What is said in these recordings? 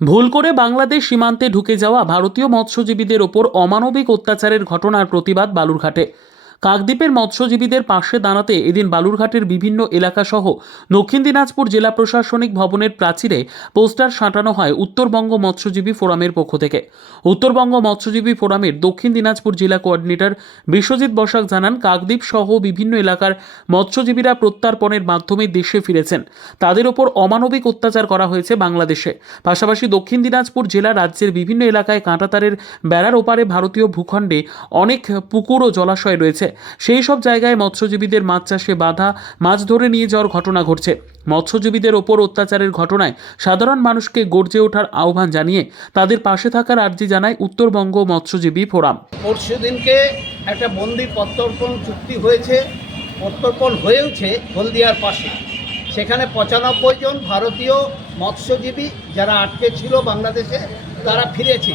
ভুল করে বাংলাদেশ সীমান্তে ঢুকে যাওয়া ভারতীয় মৎস্যজীবীদের ওপর অমানবিক অত্যাচারের ঘটনার প্রতিবাদ বালুরঘাটে। কাকদ্বীপের মৎস্যজীবীদের পাশে দাঁড়াতে এদিন বালুরঘাটের বিভিন্ন এলাকাসহ দক্ষিণ দিনাজপুর জেলা প্রশাসনিক ভবনের প্রাচীরে পোস্টার সাঁটানো হয় উত্তরবঙ্গ মৎস্যজীবী ফোরামের পক্ষ থেকে। উত্তরবঙ্গ মৎস্যজীবী ফোরামের দক্ষিণ দিনাজপুর জেলা কোঅর্ডিনেটর বিশ্বজিৎ বসাক জানান, কাকদ্বীপ সহ বিভিন্ন এলাকার মৎস্যজীবীরা প্রত্যর্পণের মাধ্যমে দেশে ফিরেছেন। তাদের ওপর অমানবিক অত্যাচার করা হয়েছে বাংলাদেশে। পাশাপাশি দক্ষিণ দিনাজপুর জেলা রাজ্যের বিভিন্ন এলাকায় কাঁটাতারের বেড়ার ওপারে ভারতীয় ভূখণ্ডে অনেক পুকুর ও জলাশয় রয়েছে। সেই সব জায়গায় মৎস্যজীবীদের মাছ চাষে বাধা, মাছ ধরে নিয়ে যাওয়ার ঘটনা ঘটছে। মৎস্যজীবীদের ওপর অত্যাচারের ঘটনায় সাধারণ মানুষকে গর্জে ওঠার আহ্বান জানিয়ে তাদের পাশে থাকার আর্জি জানায় উত্তরবঙ্গ মৎস্যজীবী ফোরাম। পরশুদিনকে একটা বন্দি প্রত্যর্পণ চুক্তি হয়েছে, প্রত্যর্পণ হয়েওছে হলদিয়ার পাশে। সেখানে 95 জন ভারতীয় মৎস্যজীবী যারা আটকে ছিল বাংলাদেশে, তারা ফিরেছে।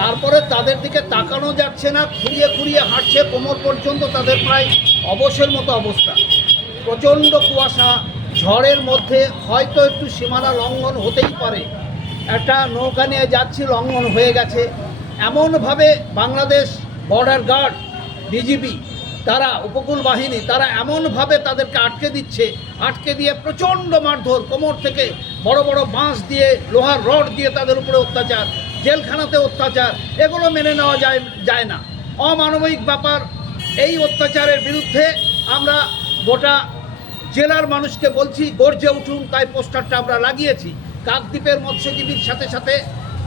তারপরে তাদের দিকে তাকানো যাচ্ছে না, খুঁড়িয়ে খুঁড়িয়ে হাঁটছে, কোমর পর্যন্ত তাদের প্রায় অবশের মতো অবস্থা। প্রচণ্ড কুয়াশা, ঝড়ের মধ্যে হয়তো একটু সীমানা লঙ্ঘন হতেই পারে, একটা নৌকা নিয়ে যাচ্ছি, লঙ্ঘন হয়ে গেছে। এমনভাবে বাংলাদেশ বর্ডার গার্ড, বিজিবি, তারা উপকূল বাহিনী, তারা এমনভাবে তাদেরকে আটকে দিচ্ছে, আটকে দিয়ে প্রচণ্ড মারধর, কোমর থেকে বড় বড় বাঁশ দিয়ে, লোহার রড দিয়ে তাদের উপরে অত্যাচার, জেলখানাতে অত্যাচার, এগুলো মেনে নেওয়া যায় না। অমানবিক ব্যাপার। এই অত্যাচারের বিরুদ্ধে আমরা গোটা জেলার মানুষকে বলছি, গর্জে উঠুন। তাই পোস্টারটা আমরা লাগিয়েছি। কাকদ্বীপের মৎস্যজীবীর সাথে সাথে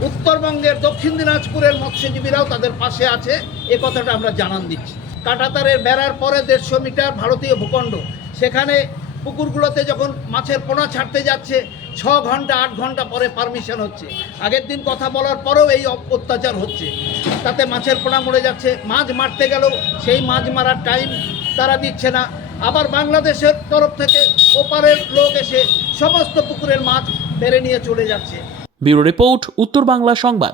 উত্তরবঙ্গের দক্ষিণ দিনাজপুরের মৎস্যজীবীরাও তাদের পাশে আছে, এ কথাটা আমরা জানান দিচ্ছি। কাঁটাতারের বেড়ার পরে 150 মিটার ভারতীয় ভূখণ্ড, সেখানে পুকুরগুলোতে যখন মাছের পোনা ছাড়তে যাচ্ছে 6 ঘন্টা 8 ঘন্টা পরে পারমিশন হচ্ছে। আগের দিন কথা বলার পরেও এই অত্যাচার হচ্ছে, তাতে মাছের পোনা মরে যাচ্ছে। মাছ মারতে গেলেও সেই মাছ মারার টাইম তারা দিচ্ছে না। আবার বাংলাদেশের তরফ থেকে ওপারের লোক এসে সমস্ত পুকুরের মাছ মেরে নিয়ে চলে যাচ্ছে। ব্যুরো রিপোর্ট, উত্তর বাংলা সংবাদ।